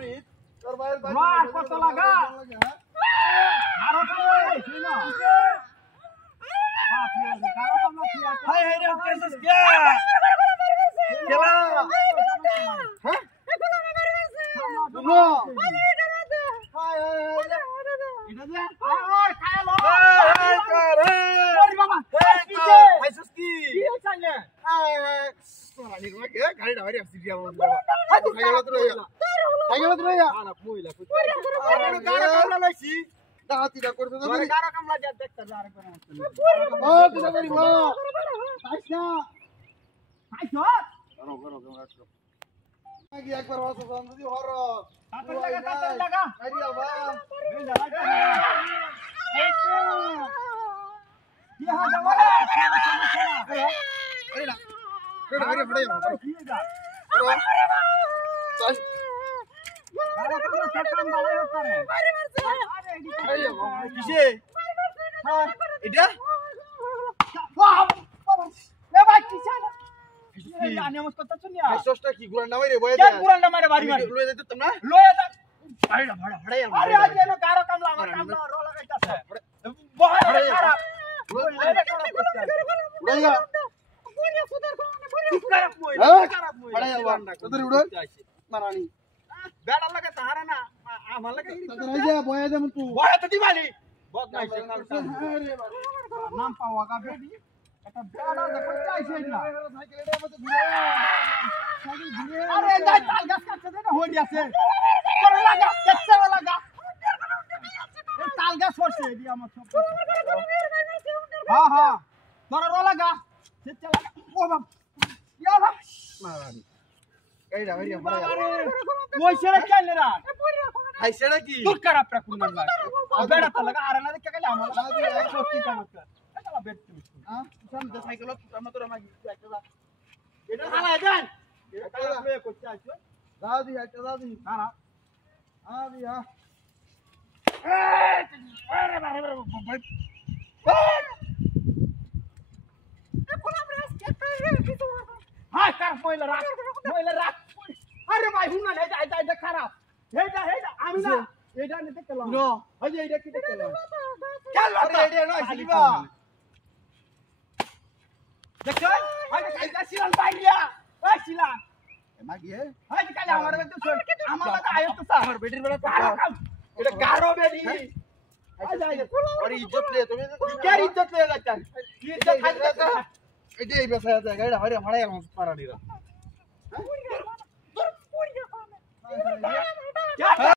বাড়ি তোর ভাইয়ের বাড়ি না কত লাগা আর ওটা শুন না বাপ রে কারো কামলা কি আছে হাই হাই রে কেসস কে খেলা হ্যাঁ শুনো হাই হাই এটা দে আর খায় লো হাই কর ওরে বাবা কিছে হাইছস কি কি হইছে হাই হাই সোনালি কে গাড়িটা বাইরে আসছি দিয়া বল হাই তো খাইলা তো লইয়া খাইলা তো লইয়া খারাপ মহিলা কই আরে গাড়ি কামলা লইছি দাহাতিটা করতে তো ওরে কারো কামলা যা দেখতে যা আরে করে ও তুই করি ও খাইছ না খাইছো করো করো করো আগে একবার ওয়াসো যদি হর তাতে লাগা আইরি বাবা এই লাগা কি হা যাওয়া আরে না কেডা আরে ফড়ে যাও কি যা চাই কারো কামলা কাম ভালো হচ্ছে রে আরে কিসে হ্যাঁ এটা বাহ এ ভাই কিছে এই আনিমস কথা শুনিয়া আইসসটা কি গুলান নামাই রে বয়ে কেন পুরান মারে বাড়ি মারি লয়ে যাইতে তোমরা লয়ে যা আইরা ভাড়া ভাড়া আরে আজ এনো কারো কামলা আমার কামলা রো লাগাইতাছে বহুত খারাপ লয়ে খারাপ করতে উড়াইয়া খারাপ মহিলা খারাপ ভাড়া যাবা তোদের উড়াই মারানি বেড়া লাগে তাহারা না আমার লাগে তোদের আইজা বয়ে দেম তুই বড় তো দিবানি বদমাইশ আরে নাম পাওয়া গা বেডি এটা বেড়া দেখো চাইছে না সাইকেলটা মত ঘুরে আরে যাই তাল গাছ কাটতে দে না হই আছে তোর লাগা কেচ্ছে লাগা এই তাল গাছ হচ্ছে দি আমার সব হ্যাঁ হ্যাঁ তোর রো লাগা কেচ্ছে লাগা ও বাপ ইয়া বাপ মারানি কাইরা ভাইয়া ভাড়া আরে ওই ছেড়ে কেন রা খাইছে নাকি তুই খারাপ রাখুন না ভাই বেড়া তো লাগা আরে না দেখে গেলে আমার সত্যি কাম কর এটা বেড তুমি হ্যাঁ সামনে সাইকেল আমরা তোরা মাগি একটা এটা হালা দেন এটা লয়ে করতে আইছো দাদি একটা দাদি না না আদি হ্যাঁ আরে বারে বারে ভাই হাই কার মহিলা রাখ আরে ভাই হুনা নে এটা খারাপ হেটা আমি না এটা নে দেখতে লাও নো ওই যে এটা কি দেখতে লাও চল আরে এটা না শিবা দেখছ হাই এটা শিলান পাইলিয়া ওই শিলান মাগি হাই কালে আমার তো আমার লাগা আয়ো তো স্যার আমার বেটির বেলা এটা গারো বেডি আরে ইজ্জত লে তুমি কে ইজ্জত লয়ে যাচ্ছেন ইজ্জত খাইতে এই যে এই বেসা আছে গাড়ি ভাড়া ভাড়া মারানিরা